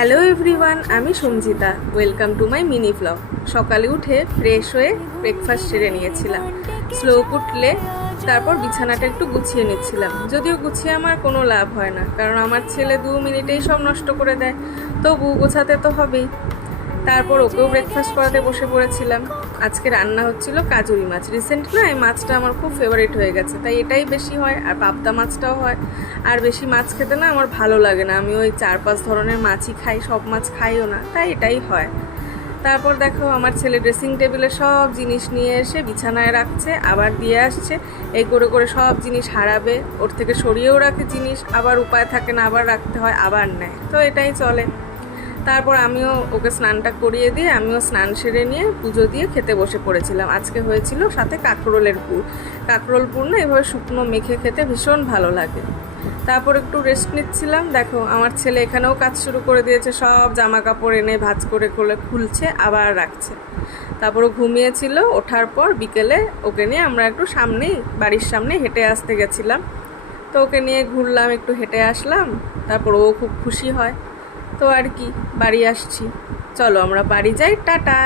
Hello everyone, আমি Sanjita. Welcome to my mini blog. সকালে উঠে ফ্রেশ হয়ে ব্রেকফাস্ট সেরে নিয়েছিলাম। স্লো উঠলে তারপর বিছানাটা একটু গুছিয়ে নিচ্ছিলাম। যদিও গুছিয়ে আমার কোনো লাভ হয় না, কারণ আমার ছেলে 2 মিনিটেই সব নষ্ট করে দেয়। তবু গোছাতে তো হবেই। তারপর ওকেও ব্রেকফাস্ট করাতে বসে পড়েছিলাম। আজকে রান্না হচ্ছিল কাজুরি মাছ। রিসেন্ট না এই মাছটা আমার খুব ফেভারিট হয়ে গেছে, তাই এটাই বেশি হয়। আর পাবদা মাছটাও হয়। আর বেশি মাছ খেতে না আমার ভালো লাগে না। আমি ওই 4-5 ধরনের মাছই খাই, সব মাছ খাইও না, তাই এটাই হয়। তারপর দেখো আমার ছেলে ড্রেসিং টেবিলে সব জিনিস নিয়ে এসে বিছানায় রাখছে, আবার দিয়ে আসছে। এই করে করে সব জিনিস হারাবে, ওর থেকে সরিয়েও রাখে জিনিস, আবার উপায় থাকে না, আবার রাখতে হয়, আবার নেয়। তো এটাই চলে। তারপর আমিও ওকে স্নানটা করিয়ে দিয়ে আমিও স্নান সেরে নিয়ে পুজো দিয়ে খেতে বসে পড়েছিলাম। আজকে হয়েছিল সাথে কাঁকরোলের পুর। কাঁকরোল পুর না এভাবে শুকনো মেখে খেতে ভীষণ ভালো লাগে। তারপর একটু রেস্ট নিচ্ছিলাম। দেখো আমার ছেলে এখানেও কাজ শুরু করে দিয়েছে, সব জামা কাপড় এনে ভাঁজ করে করে খুলছে, আবার রাখছে। তারপরও ঘুমিয়েছিল। ওঠার পর বিকেলে ওকে নিয়ে আমরা একটু সামনেই, বাড়ির সামনে হেঁটে আসতে গেছিলাম। তো ওকে নিয়ে ঘুরলাম, একটু হেঁটে আসলাম। তারপর ও খুব খুশি হয়। তো আর কি, বাড়ি আসছি। চলো আমরা বাড়ি যাই, টাটা।